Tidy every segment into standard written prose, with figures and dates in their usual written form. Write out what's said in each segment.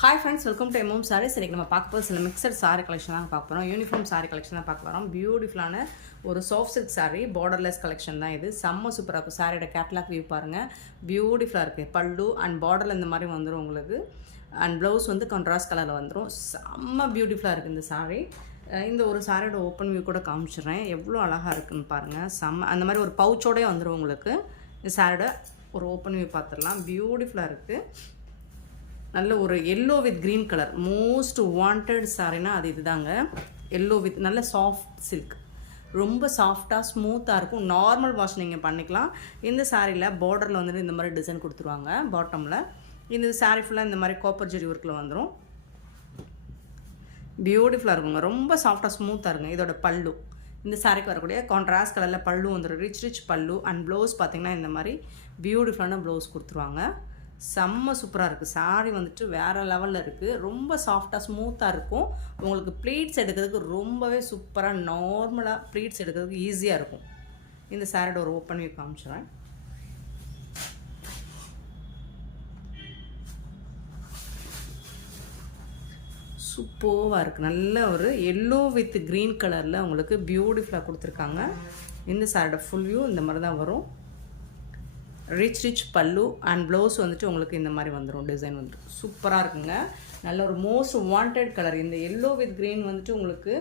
Hi friends, welcome to MM sarees. இன்றைக்கி நம்ம பார்க்க போகிற சில மிக்சட் சாரீ கலெக்ஷன் தான் பார்க்க போகிறோம். யூனிஃபார்ம் சாரீ கலெக்ஷன் தான் பார்க்க போகிறோம். பியூட்டிஃபுல்லான ஒரு soft silk sari, borderless collection தான் இது. செம்ம சூப்பராக இருக்கும். சாரியோட கேட்லாக் வியூ பாருங்கள், பியூட்டிஃபுல்லாக இருக்குது. பல்லு அண்ட் பார்டரில் இந்த மாதிரி வந்துடும் உங்களுக்கு. அண்ட் ப்ளவுஸ் வந்து கான்ட்ராஸ்ட் கலரில் வந்துடும். செம்ம பியூட்டிஃபுல்லாக இருக்குது இந்த சாரீ. இந்த ஒரு சாரியோட ஓப்பன் வியூ கூட காமிச்சிடுறேன், எவ்வளோ அழகாக இருக்குதுன்னு பாருங்கள். செம்ம அந்த மாதிரி ஒரு பவுச்சோடே வந்துடும் உங்களுக்கு. இந்த சாரியோட ஒரு ஓப்பன் வியூ பார்த்துடலாம். பியூட்டிஃபுல்லாக இருக்குது. நல்ல ஒரு yellow with green colour, most wanted சாரினா அது இதுதாங்க. எல்லோ வித் நல்ல சாஃப்ட் சில்க், ரொம்ப சாஃப்டாக ஸ்மூத்தாக இருக்கும். நார்மல் வாஷ் நீங்கள் பண்ணிக்கலாம். இந்த சாரியில் பார்டரில் வந்துட்டு இந்த மாதிரி டிசைன் கொடுத்துருவாங்க. பாட்டமில் இந்த சாரீ ஃபுல்லாக இந்த மாதிரி காப்பர் ஜெரி ஒர்க்கில் வந்துடும். பியூட்டிஃபுல்லாக இருக்குங்க, ரொம்ப சாஃப்டாக ஸ்மூத்தாக இருக்குங்க. இதோட பல்லு, இந்த சாரிக்கு வரக்கூடிய கான்ட்ராஸ்ட் கலரில் பல்லு வந்துடும். ரிச் பல்லு. அண்ட் ப்ளவுஸ் பார்த்திங்கன்னா இந்த மாதிரி பியூட்டிஃபுல்லான ப்ளவுஸ் கொடுத்துருவாங்க. செம்ம சூப்பராக இருக்குது. சாரீ வந்துட்டு வேறு லெவலில் இருக்குது. ரொம்ப சாஃப்டாக ஸ்மூத்தாக இருக்கும். உங்களுக்கு ப்ளீட்ஸ் எடுக்கிறதுக்கு ரொம்பவே சூப்பராக, நார்மலாக ப்ளீட்ஸ் எடுக்கிறதுக்கு ஈஸியாக இருக்கும். இந்த சாரியோட ஒரு ஓப்பன் வியூ காமிச்சிடுறேன். சூப்பராக இருக்குது. நல்ல ஒரு எல்லோ வித் க்ரீன் கலரில் உங்களுக்கு பியூட்டிஃபுல்லாக கொடுத்துருக்காங்க. இந்த சாரியோட ஃபுல் வியூ இந்த மாதிரி தான் வரும். ரிச் பல்லு அண்ட் ப்ளவுஸ் வந்துட்டு உங்களுக்கு இந்த மாதிரி வந்துடும். டிசைன் வந்துடும். சூப்பராக இருக்குங்க. நல்ல ஒரு மோஸ்ட் வாண்டட் கலர். இந்த எல்லோ வித் க்ரீன் வந்துட்டு உங்களுக்கு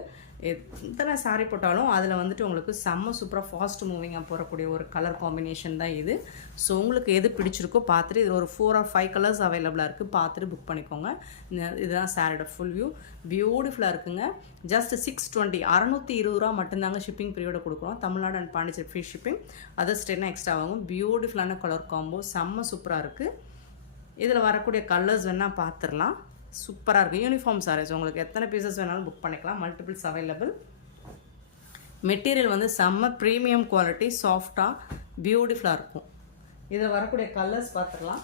எத்தனை சாரீ போட்டாலும் அதில் வந்துட்டு உங்களுக்கு செம்ம சூப்பராக ஃபாஸ்ட் மூவிங்காக போகக்கூடிய ஒரு கலர் காம்பினேஷன் தான் இது. ஸோ உங்களுக்கு எது பிடிச்சிருக்கோ பார்த்துட்டு, இதில் ஒரு 4 or 5 கலர்ஸ் அவைலபிளாக இருக்குது. பார்த்துட்டு புக் பண்ணிக்கோங்க. இதுதான் சாரியோட ஃபுல் வியூ. பியூட்டிஃபுல்லாக இருக்குங்க. ஜஸ்ட் 620, 620 ரூபா மட்டும்தாங்க ஷிப்பிங் பீரியடை கொடுக்குறோம். Tamil Nadu and Pondicherry free shipping. Other ஸ்டேட்னா எக்ஸ்ட்ரா ஆகும். பியூட்டிஃபுல்லான கலர் காம்போ, செம்ம சூப்பராக இருக்குது. இதில் வரக்கூடிய கலர்ஸ் வேணால் பார்த்துடலாம். சூப்பராக இருக்குது. யூனிஃபார்ம் சாரீஸ் உங்களுக்கு எத்தனை பீசஸ் வேணாலும் புக் பண்ணிக்கலாம். Multiples available. மெட்டீரியல் வந்து செம்ம ப்ரீமியம் குவாலிட்டி, சாஃப்டாக பியூட்டிஃபுல்லாக இருக்கும். இதில் வரக்கூடிய கலர்ஸ் பார்த்துக்கலாம்.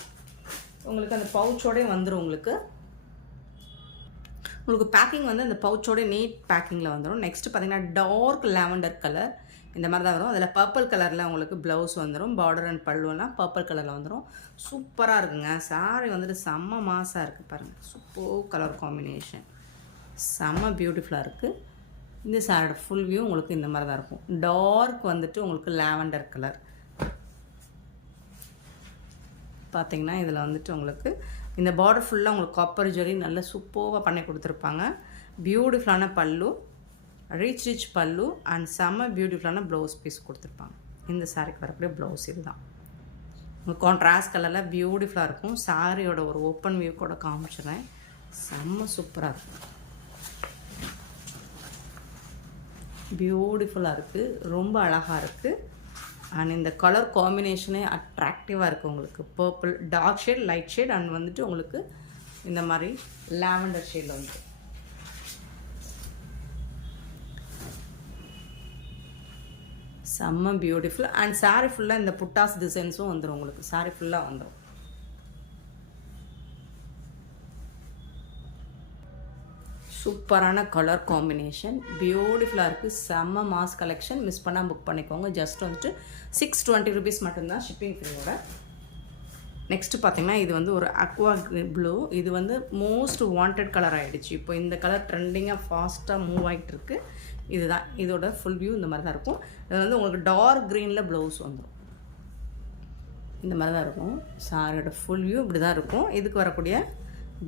உங்களுக்கு அந்த பவுச்சோடே வந்துடும். உங்களுக்கு பேக்கிங் வந்து அந்த பவுச்சோட நீட் பேக்கிங்கில் வந்துடும். நெக்ஸ்ட் பார்த்தீங்கன்னா டார்க் லாவெண்டர் கலர் இந்த மாதிரி தான் வரும். அதில் பர்பிள் கலரில் உங்களுக்கு ப்ளவுஸ் வந்துடும். பார்டர் அண்ட் பல்லுவெல்லாம் பர்பிள் கலரில் வந்துடும். சூப்பராக இருக்குங்க. சாரீ வந்துட்டு செம்ம மாசாக இருக்குது பாருங்கள். சூப்பர் கலர் காம்பினேஷன், செம்ம பியூட்டிஃபுல்லாக இருக்குது. இந்த சாரியோட ஃபுல் வியூ உங்களுக்கு இந்த மாதிரி தான் இருக்கும். டார்க் வந்துட்டு உங்களுக்கு லாவெண்டர் கலர் பார்த்திங்கன்னா இதில் வந்துட்டு உங்களுக்கு இந்த பார்டர் ஃபுல்லாக உங்களுக்கு காப்பர் ஜெரி நல்ல சூப்பராக பண்ணி கொடுத்துருப்பாங்க. பியூட்டிஃபுல்லான பல்லு, ரிச் பல்லு அண்ட் செம்ம பியூட்டிஃபுல்லான ப்ளவுஸ் பீஸ் கொடுத்துருப்பாங்க. இந்த சாரிக்கு வரக்கூடிய ப்ளவுஸ் இது தான். உங்களுக்கு கான்ட்ராஸ்ட் கலரில் பியூட்டிஃபுல்லாக இருக்கும். சாரியோட ஒரு ஓப்பன் வியூ கூட காமிச்சிடுறேன். செம்ம சூப்பராக இருக்கும். பியூட்டிஃபுல்லாக இருக்குது, ரொம்ப அழகாக இருக்குது. அண்ட் இந்த கலர் காம்பினேஷனே அட்ராக்டிவாக இருக்குது. உங்களுக்கு purple dark shade, light shade and வந்துட்டு உங்களுக்கு இந்த மாதிரி லாவெண்டர் ஷேடில் வந்து செம்ம பியூட்டிஃபுல். அண்ட் சாரீ ஃபுல்லாக இந்த புட்டாஸ் டிசைன்ஸும் வந்துடும். உங்களுக்கு சாரீ ஃபுல்லாக வந்துடும். சூப்பரான கலர் காம்பினேஷன், பியூட்டிஃபுல்லாக இருக்குது. செம்ம மாஸ் கலெக்ஷன். மிஸ் பண்ணால் புக் பண்ணிக்கோங்க. ஜஸ்ட் வந்துட்டு 620 rupees மட்டும்தான் ஷிப்பிங் ஃப்ரீயோட. நெக்ஸ்ட்டு பார்த்திங்கன்னா இது வந்து ஒரு அக்வா ப்ளூ. இது வந்து மோஸ்ட் வாண்டட் கலர் ஆகிடுச்சு. இப்போ இந்த கலர் ட்ரெண்டிங்காக ஃபாஸ்ட்டாக மூவ் ஆகிட்டு இருக்குது. இதுதான் இதோட ஃபுல் வியூ. இந்த மாதிரி தான் இருக்கும். இது வந்து உங்களுக்கு டார்க் க்ரீனில் ப்ளவுஸ் வந்துடும். இந்த மாதிரி தான் இருக்கும். சாரியோட ஃபுல் வியூ இப்படி தான் இருக்கும். இதுக்கு வரக்கூடிய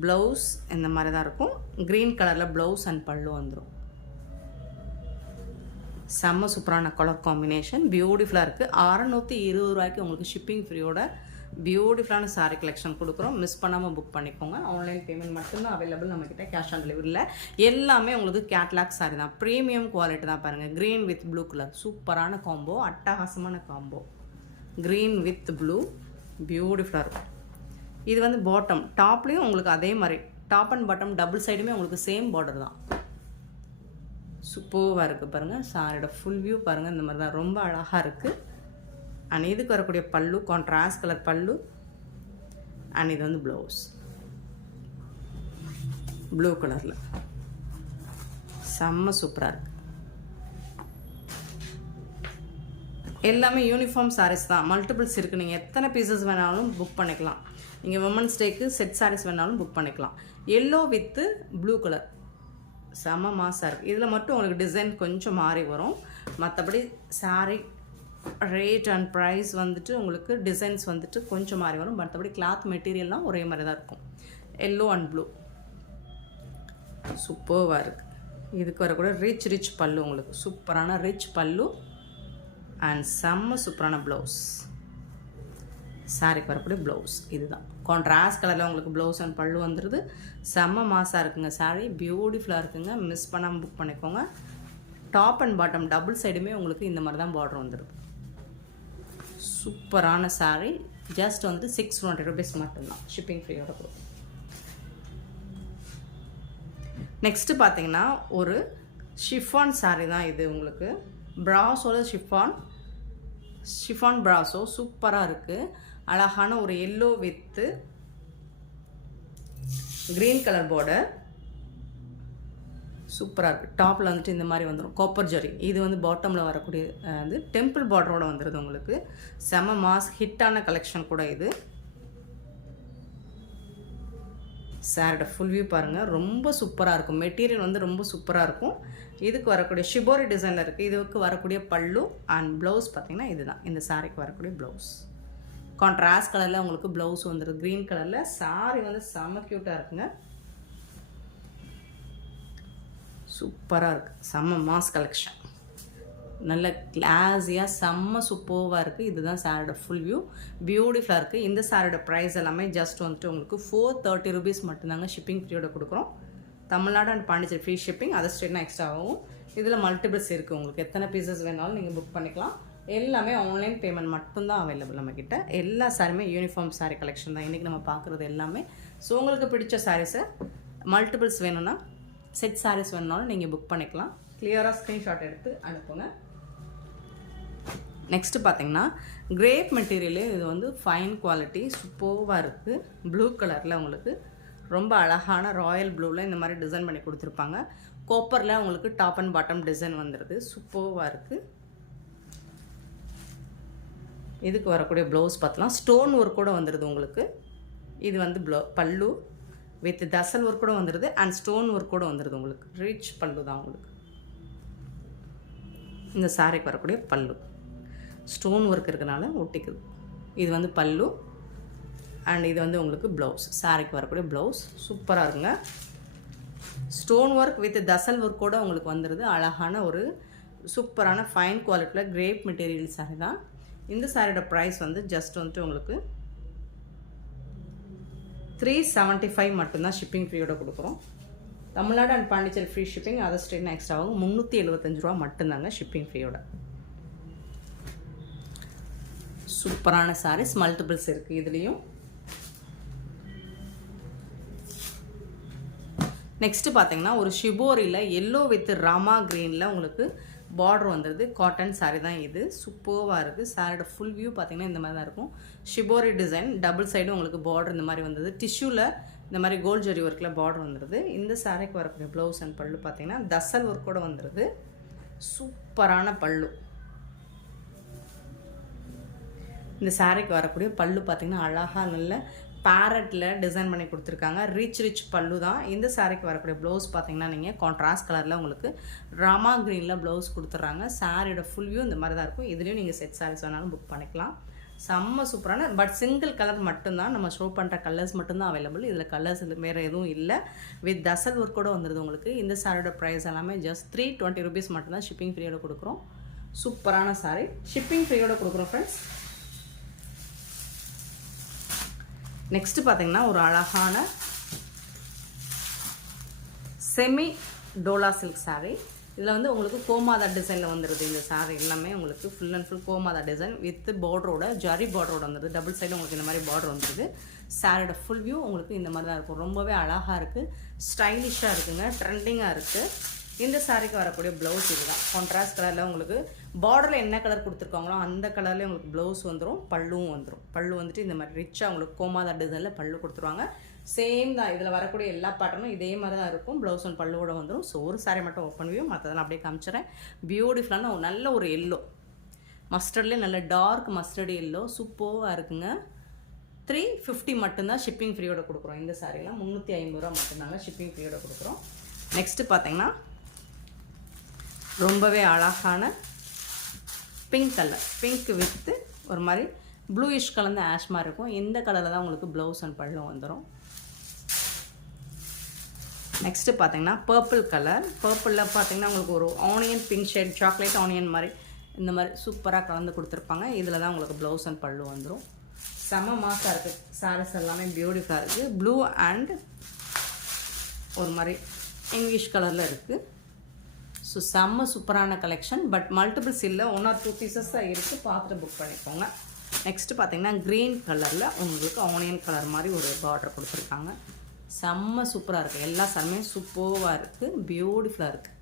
ப்ளவுஸ் இந்த மாதிரி தான் இருக்கும். க்ரீன் கலரில் ப்ளவுஸ் அண்ட் பல்லு வந்துடும். செம்ம சூப்பரான கலர் காம்பினேஷன், பியூட்டிஃபுல்லாக இருக்குது. 620 ரூபாய்க்கு உங்களுக்கு ஷிப்பிங் ஃப்ரீயோட பியூட்டிஃபுல்லான சாரீ கலெக்ஷன் கொடுக்குறோம். மிஸ் பண்ணாமல் புக் பண்ணிக்கோங்க. ஆன்லைன் பேமெண்ட் மட்டும்தான் அவைலபிள் நம்மக்கிட்ட. கேஷ் ஆன் டெலிவரியில் எல்லாமே உங்களுக்கு கேட்லாக் சாரீ தான். ப்ரீமியம் குவாலிட்டி தான் பாருங்கள். க்ரீன் வித் ப்ளூ கலர் சூப்பரான காம்போ, அட்டகாசமான காம்போ. க்ரீன் வித் ப்ளூ பியூட்டிஃபுல்லாக இருக்கும். இது வந்து பாட்டம், டாப்லேயும் உங்களுக்கு அதே மாதிரி டாப் அண்ட் பாட்டம் டபுள் சைடுமே உங்களுக்கு சேம் பார்டர் தான். சூப்பராக இருக்குது பாருங்கள். சாரியோட ஃபுல் வியூ பாருங்கள். இந்த மாதிரி தான் ரொம்ப அழகாக இருக்குது. அண்ட் இதுக்கு வரக்கூடிய பல்லு கான்ட்ராஸ்ட் கலர் பல்லு. அண்ட் இது வந்து ப்ளவுஸ் ப்ளூ கலரில் செம்ம சூப்பராக இருக்குது. எல்லாமே யூனிஃபார்ம் சாரீஸ் தான். மல்டிபிள்ஸ் இருக்குது. நீங்கள் எத்தனை பீசஸ் வேணாலும் புக் பண்ணிக்கலாம். நீங்கள் விமன்ஸ் டேக்கு செட் சாரீஸ் வேணாலும் புக் பண்ணிக்கலாம். எல்லோ வித்து ப்ளூ கலர் செம மாசாக இருக்குது. இதில் மட்டும் உங்களுக்கு டிசைன் கொஞ்சம் மாறி வரும். மற்றபடி சாரீ ரேட் அண்ட் ப்ரைஸ் வந்துட்டு உங்களுக்கு டிசைன்ஸ் வந்துட்டு கொஞ்சம் மாறி வரும். மற்றபடி கிளாத் மெட்டீரியல்லாம் ஒரே மாதிரி தான் இருக்கும். எல்லோ அண்ட் ப்ளூ சூப்பராக இருக்குது. இதுக்கு வரக்கூட ரிச் பல்லு, உங்களுக்கு சூப்பரான ரிச் பல்லு அண்ட் செம்ம சூப்பரான ப்ளவுஸ். சாரிக்கு வரக்கூடிய ப்ளவுஸ் இதுதான். கான்ட்ராஸ்ட் கலரில் உங்களுக்கு ப்ளவுஸ் அண்ட் பல்லு வந்துடுது. செம்ம மாசாக இருக்குங்க. சாரீ பியூட்டிஃபுல்லாக இருக்குங்க. மிஸ் பண்ணாமல் புக் பண்ணிக்கோங்க. டாப் அண்ட் பாட்டம் டபுள் சைடுமே உங்களுக்கு இந்த மாதிரி தான் பார்டர் வந்துடுது. சூப்பரான சாரீ. ஜஸ்ட் வந்து 620 rupees மட்டும்தான். ஷிப்பிங் ஃப்ரீயோட கொடுக்கும். நெக்ஸ்ட்டு பார்த்தீங்கன்னா ஒரு ஷிஃபான் சாரீ தான் இது. உங்களுக்கு ப்ராஸோட ஷிஃபான் ப்ராஸோ சூப்பராக இருக்குது. அழகான ஒரு yellow with green colour border சூப்பராக இருக்குது. டாப்பில் வந்துட்டு இந்த மாதிரி வந்துடும் காப்பர் ஜரி. இது வந்து பாட்டமில் வரக்கூடிய வந்து டெம்பிள் பார்டரோட வந்துடுது. உங்களுக்கு செம மாஸ் ஹிட்டான கலெக்ஷன் கூட இது. சாரோட ஃபுல் வியூ பாருங்கள். ரொம்ப சூப்பராக இருக்கும். மெட்டீரியல் வந்து ரொம்ப சூப்பராக இருக்கும். இதுக்கு வரக்கூடிய ஷிபோரி டிசைனில் இருக்குது. இதுக்கு வரக்கூடிய பல்லு அண்ட் ப்ளவுஸ் பார்த்திங்கன்னா இதுதான். இந்த சாரிக்கு வரக்கூடிய ப்ளவுஸ் கான்ட்ராஸ்ட் கலரில் உங்களுக்கு ப்ளவுஸ் வந்துடுது க்ரீன் கலரில். சாரி வந்து செம்ம க்யூட்டாக இருக்குங்க. சூப்பராக இருக்குது. செம்ம மாஸ் கலெக்ஷன். நல்ல கிளாஸியாக செம்ம சூப்பராக இருக்குது. இதுதான் சாரோட ஃபுல் வியூ. பியூட்டிஃபுல்லாக இருக்குது. இந்த சாரோட ப்ரைஸ் எல்லாமே ஜஸ்ட் வந்துட்டு உங்களுக்கு 430 rupees மட்டும்தாங்க ஷிப்பிங் ஃப்ரீயோட கொடுக்குறோம். Tamil Nadu and Pondicherry free shipping. அதை ஸ்டேட்னா எக்ஸ்ட்ரா ஆகும். இதில் மல்டிபிள்ஸ் இருக்குது. உங்களுக்கு எத்தனை பீசஸ் வேணாலும் நீங்கள் புக் பண்ணிக்கலாம். எல்லாமே ஆன்லைன் பேமெண்ட் மட்டும்தான் அவைலபிள் நம்மக்கிட்ட. எல்லா சாரியுமே யூனிஃபார்ம் சாரீ கலெக்ஷன் தான் இன்றைக்கி நம்ம பார்க்குறது எல்லாமே. ஸோ உங்களுக்கு பிடிச்ச சாரீஸை மல்டிபிள்ஸ் வேணும்னா செட் சாரீஸ் வேணுனாலும் நீங்கள் புக் பண்ணிக்கலாம். கிளியராக ஸ்க்ரீன்ஷாட் எடுத்து அனுப்புங்க. நெக்ஸ்ட்டு பார்த்தீங்கன்னா கிரேப் மெட்டீரியலு. இது வந்து ஃபைன் குவாலிட்டி சூப்பராக இருக்குது. ப்ளூ கலரில் உங்களுக்கு ரொம்ப அழகான ராயல் ப்ளூவில் இந்த மாதிரி டிசைன் பண்ணி கொடுத்துருப்பாங்க. கோப்பரில் உங்களுக்கு டாப் அண்ட் பாட்டம் டிசைன் வந்துடுது. சூப்பராக இருக்குது. இதுக்கு வரக்கூடிய ப்ளவுஸ் பார்த்தலாம் ஸ்டோன் ஒர்க் கூட வந்துடுது உங்களுக்கு. இது வந்து பல்லு வித் தசல் ஒர்க் கூட வந்துடுது அண்ட் ஸ்டோன் ஒர்க் கூட வந்துடுது உங்களுக்கு. ரிச் பல்லு தான் உங்களுக்கு. இந்த சாரிக்கு வரக்கூடிய பல்லு ஸ்டோன் ஒர்க் இருக்கிறனால ஒட்டிக்குது. இது வந்து பல்லு அண்ட் இது வந்து உங்களுக்கு ப்ளவுஸ். சாரிக்கு வரக்கூடிய ப்ளவுஸ் சூப்பராக இருக்குங்க. ஸ்டோன் ஒர்க் வித் தசல் ஒர்க் கூட உங்களுக்கு வந்துடுது. அழகான ஒரு சூப்பரான ஃபைன் குவாலிட்டியில் கிரேப் மெட்டீரியல் சாரி தான். இந்த சாரியோட ப்ரைஸ் வந்து ஜஸ்ட் வந்துட்டு உங்களுக்கு 375 மட்டும்தான் ஷிப்பிங் ஃப்ரீயோட கொடுக்குறோம். Tamil Nadu and Pondicherry free shipping. அதை ஸ்டேட்னா எக்ஸ்ட்ரா ஆகும். 375 ரூபா மட்டும்தாங்க ஷிப்பிங் ஃப்ரீயோட. சூப்பரான சாரீஸ் மல்டிபிள்ஸ் இருக்குது இதுலேயும். நெக்ஸ்ட்டு பார்த்தீங்கன்னா ஒரு ஷிபோரியில் எல்லோ வித் ராமா க்ரீனில் உங்களுக்கு பார்டர் வந்துடுது. காட்டன் சாரீ தான் இது. சூப்பராக இருக்குது. சாரியோட ஃபுல் வியூ பார்த்தீங்கன்னா இந்த மாதிரி தான் இருக்கும். ஷிபோரி டிசைன் டபுள் சைடும் உங்களுக்கு பார்டர் இந்த மாதிரி வந்தது. டிஷ்யூவில் இந்த மாதிரி கோல்ட் ஜரி ஒர்க்கில் பார்டர் வந்துடுது. இந்த சாரிக்கு வரக்கூடிய ப்ளவுஸ் அண்ட் பல்லு பார்த்தீங்கன்னா தசல் ஒர்க் கூட வந்துடுது. சூப்பரான பல்லு. இந்த சாரிக்கு வரக்கூடிய பல்லு பார்த்திங்கன்னா அழகாக நல்ல பேரட்டில் டிசைன் பண்ணி கொடுத்துருக்காங்க. ரிச் பல்லு தான். இந்த சாரிக்கு வரக்கூடிய ப்ளவுஸ் பார்த்திங்கன்னா நீங்கள் கான்ட்ராஸ்ட் கலரில் உங்களுக்கு ராமா க்ரீனில் ப்ளவுஸ் கொடுத்துட்றாங்க. சாரியோட ஃபுல் வியூ இந்த மாதிரி தான் இருக்கும். இதுலேயும் நீங்கள் செட் சாரீஸ் வேணாலும் புக் பண்ணிக்கலாம். செம்ம சூப்பரான பட் சிங்கிள் கலர் மட்டும்தான் நம்ம ஷோ பண்ணுற கலர்ஸ் மட்டும்தான் அவைலபிள். இதில் கலர்ஸ் வேறு எதுவும் இல்லை. வித் தசல் ஒர்க் கூட வந்துடுது உங்களுக்கு. இந்த சாரியோட ப்ரைஸ் எல்லாமே ஜஸ்ட் 320 rupees மட்டும்தான் ஷிப்பிங் ஃப்ரீயோட கொடுக்குறோம். சூப்பரான சாரி ஷிப்பிங் ஃப்ரீயோட கொடுக்குறோம் ஃப்ரெண்ட்ஸ். நெக்ஸ்ட்டு பார்த்தீங்கன்னா ஒரு அழகான செமி டோலா சில்க் சாரீ. இதில் வந்து உங்களுக்கு கோமாதா டிசைனில் வந்துடுது. இந்த சாரீ எல்லாமே உங்களுக்கு ஃபுல் அண்ட் ஃபுல் கோமாதா டிசைன் வித் பார்டரோட ஜரி பார்டரோட வந்துடுது. டபுள் சைடு உங்களுக்கு இந்த மாதிரி பார்டர் வந்துடுது. சாரியோட ஃபுல் வியூ உங்களுக்கு இந்த மாதிரி தான் இருக்கும். ரொம்பவே அழகாக இருக்குது. ஸ்டைலிஷாக இருக்குங்க. ட்ரெண்டிங்காக இருக்குது. இந்த சாரிக்கு வரக்கூடிய ப்ளவுஸ் இதுதான். கான்ட்ராஸ்ட் கலரில் உங்களுக்கு பார்டரில் என்ன கலர் கொடுத்துருக்காங்களோ அந்த கலர்லேயே உங்களுக்கு ப்ளவுஸ் வந்துடும். பல்லுவும் வந்துடும். பல்லு வந்துட்டு இந்த மாதிரி ரிச்சாக உங்களுக்கு கோமாதா டிசைனில் பல்லு கொடுத்துருவாங்க. சேம் தான். இதில் வரக்கூடிய எல்லா பேட்டர்னும் இதே மாதிரி தான் இருக்கும். ப்ளவுஸ் அண்ட் பல்லுவோட வந்துடும். ஸோ ஒரு சாரி மட்டும் ஓப்பன் வியூ, மற்றதெல்லாம் அப்படியே காமிச்சிடறேன். பியூட்டிஃபுல்லான நல்ல ஒரு எல்லோ மஸ்டர்ட்லேயே நல்ல டார்க் மஸ்டர்டு எல்லோ சூப்பராக இருக்குங்க. 350 மட்டும்தான் ஷிப்பிங் ஃப்ரீயோட கொடுக்குறோம். இந்த சாரீலாம் 350 ரூபா மட்டும்தாங்க ஷிப்பிங் ஃப்ரீயோட கொடுக்குறோம். நெக்ஸ்ட்டு பார்த்தீங்கன்னா ரொம்பவே அழகான பிங்க் கலர், பிங்க் வித்து ஒரு மாதிரி ப்ளூயிஷ் கலந்த ஆஷ் மாதிரி இருக்கும். இந்த கலரில் தான் உங்களுக்கு ப்ளவுஸ் அண்ட் பல்லும் வந்துடும். நெக்ஸ்ட்டு பார்த்தீங்கன்னா பர்பிள் கலர். பர்பிளில் பார்த்தீங்கன்னா உங்களுக்கு ஒரு onion pink shade, chocolate onion மாதிரி இந்த மாதிரி சூப்பராக கலந்து கொடுத்துருப்பாங்க. இதில் தான் உங்களுக்கு ப்ளவுஸ் அண்ட் பல்லு வந்துடும். செம மாசாக இருக்குது. சாரீஸ் எல்லாமே பியூட்டிஃபுல்லாக இருக்குது. ப்ளூ அண்ட் ஒரு மாதிரி இங்கிலீஷ் கலரில் இருக்குது. ஸோ செம்ம சூப்பரான கலெக்ஷன். பட் மல்டிபிள்ஸ் இல்லை, 1 or 2 பீசஸ் தான் இருக்குது. பார்த்துட்டு புக் பண்ணிக்கோங்க. நெக்ஸ்ட்டு பார்த்தீங்கன்னா க்ரீன் கலரில் உங்களுக்கு ஆனியன் கலர் மாதிரி ஒரு பார்டர் கொடுத்துருக்காங்க. செம்ம சூப்பராக இருக்குது. எல்லா சாரியுமே சூப்பராக இருக்குது, பியூட்டிஃபுல்லாக இருக்குது.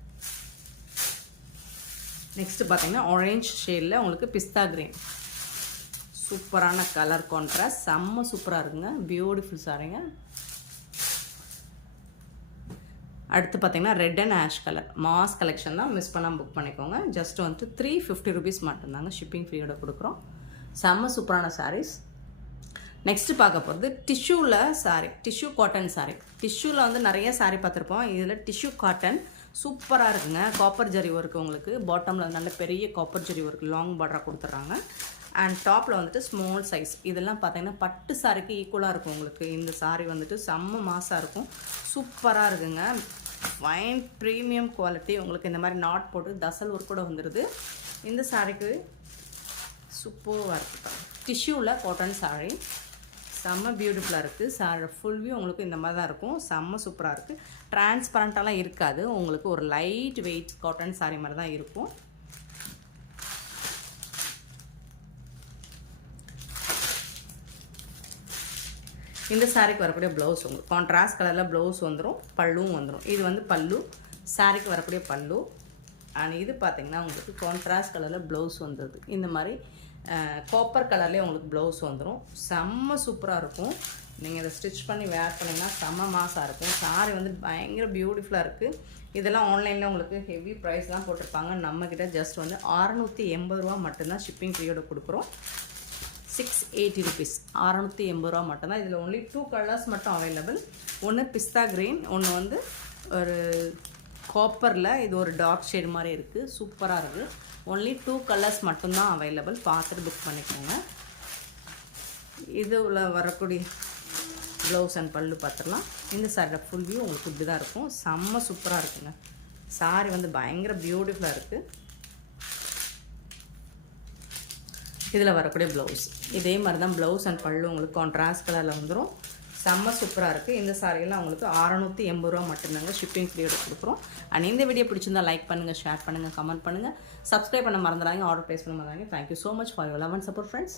நெக்ஸ்ட்டு பார்த்தீங்கன்னா ஆரஞ்ச் ஷேடில் உங்களுக்கு பிஸ்தா க்ரீன், சூப்பரான கலர் கான்ட்ராஸ்ட், செம்ம சூப்பராக இருக்குங்க, பியூட்டிஃபுல் சாரிங்க. அடுத்து பார்த்தீங்கன்னா red and ash colour mass collection தான், மிஸ் பண்ணாமல் புக் பண்ணிக்கோங்க. ஜஸ்ட் வந்துட்டு 350 rupees மட்டும்தாங்க ஷிப்பிங் ஃப்ரீயோட கொடுக்குறோம். செம்ம சூப்பரான சாரீஸ். நெக்ஸ்ட்டு பார்க்க போகிறது டிஷ்யூவில் சாரீ, டிஷ்யூ காட்டன் சாரீ. டிஷ்யூவில் வந்து நிறைய சாரீ பார்த்துருப்போம். இதில் டிஷ்யூ காட்டன் சூப்பராக இருக்குங்க. காப்பர் ஜரி ஒர்க்கு உங்களுக்கு பாட்டமில் நல்ல பெரிய காப்பர் ஜரி ஒர்க் லாங் பார்டராக கொடுத்துட்றாங்க. அண்ட் டாப்பில் வந்துட்டு ஸ்மால் சைஸ். இதெல்லாம் பார்த்தீங்கன்னா பட்டு சாரிக்கு ஈக்குவலாக இருக்கும் உங்களுக்கு. இந்த சாரீ வந்துட்டு செம்ம மாசாக இருக்கும், சூப்பராக இருக்குங்க. Fine premium quality. உங்களுக்கு இந்த மாதிரி நாட் போட்டு தசல் ஒர்க் கூட வந்துடுது. இந்த சாரீக்கு சூப்பராக இருக்குது. டிஷ்யூவில் காட்டன் சாரீ செம்ம பியூட்டிஃபுல்லாக இருக்குது. சாரி ஃபுல் வியூ உங்களுக்கு இந்த மாதிரி தான் இருக்கும். செம்ம சூப்பராக இருக்குது. டிரான்ஸ்பரண்ட்டாலாம் இருக்காது, உங்களுக்கு ஒரு லைட் வெயிட் காட்டன் சாரீ மாதிரி தான் இருக்கும். இந்த சாரீக்கு வரக்கூடிய ப்ளவுஸ் உங்களுக்கு கான்ட்ராஸ்ட் கலரில் ப்ளவுஸ் வந்துடும், பல்லுவும் வந்துடும். இது வந்து பல்லு, சாரீக்கு வரக்கூடிய பல்லு. அண்ட் இது பார்த்திங்கன்னா உங்களுக்கு கான்ட்ராஸ்ட் கலரில் ப்ளவுஸ் வந்துடுது. இந்த மாதிரி காப்பர் கலர்லேயே உங்களுக்கு ப்ளவுஸ் வந்துடும். செம்ம சூப்பராக இருக்கும். நீங்கள் இதை ஸ்டிச் பண்ணி வேர் பண்ணிங்கன்னா செம்ம மாசாக இருக்கும். சாரீ வந்து பயங்கர பியூட்டிஃபுல்லாக இருக்குது. இதெல்லாம் ஆன்லைனில் உங்களுக்கு ஹெவி ப்ரைஸ் தான் போட்டிருப்பாங்க. நம்மக்கிட்ட ஜஸ்ட் வந்து 680 ரூபா மட்டும்தான் ஷிப்பிங் ஃப்ரீயோட கொடுக்குறோம். 680 rupees, 680 ரூபா மட்டும்தான். இதில் ஒன்லி 2 கலர்ஸ் மட்டும் அவைலபிள். ஒன்று பிஸ்தா க்ரீன், ஒன்று வந்து ஒரு காப்பரில், இது ஒரு டார்க் ஷேட் மாதிரி இருக்குது, சூப்பராக இருக்குது. ஒன்லி 2 கலர்ஸ் மட்டும்தான் அவைலபிள். பார்த்துட்டு புக் பண்ணிக்கோங்க. இதில் வரக்கூடிய ப்ளவுஸ் அண்ட் பல்லு பார்த்துடலாம். இந்த சாரியோட ஃபுல் வியூ உங்களுக்கு இப்படி தான் இருக்கும். செம்ம சூப்பராக இருக்குங்க. சாரி வந்து பயங்கர பியூட்டிஃபுல்லாக இருக்குது. இதில் வரக்கூடிய ப்ளவுஸ் இதே மாதிரி தான். ப்ளவுஸ் அண்ட் பல்லு உங்களுக்கு கான்ட்ராஸ்ட் கலரில் வந்துடும். செம்ம சூப்பராக இருக்குது. இந்த சாரியெல்லாம் உங்களுக்கு 680 ரூபா மட்டும்தாங்க ஷிப்பிங் ஃப்ரீயோட கொடுக்குறோம். அண்ட் இந்த வீடியோ பிடிச்சிருந்தா லைக் பண்ணுங்கள், ஷேர் பண்ணுங்கள், கமெண்ட் பண்ணுங்கள், சப்ஸ்கிரைப் பண்ண மறந்துடாங்க, ஆர்டர் ப்ளேஸ் பண்ண மறந்துடாங்க. Thank you so much for your love and support friends.